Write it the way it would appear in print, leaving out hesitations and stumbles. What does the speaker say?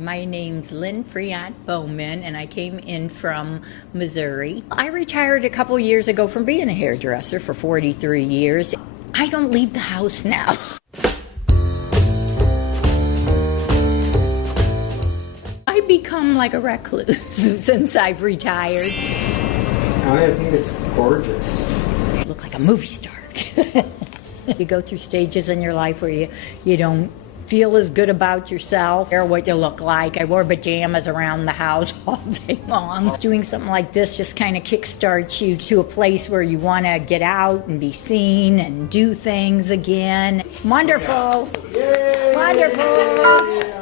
my name's Lynn Friant Bowman, and I came in from Missouri. I retired a couple years ago from being a hairdresser for 43 years. I don't leave the house now. I've become like a recluse since I've retired. I think it's gorgeous. I look like a movie star. You go through stages in your life where you don't feel as good about yourself or what you look like. I wore pajamas around the house all day long. Doing something like this just kind of kickstarts you to a place where you want to get out and be seen and do things again. Wonderful. Yay! Wonderful.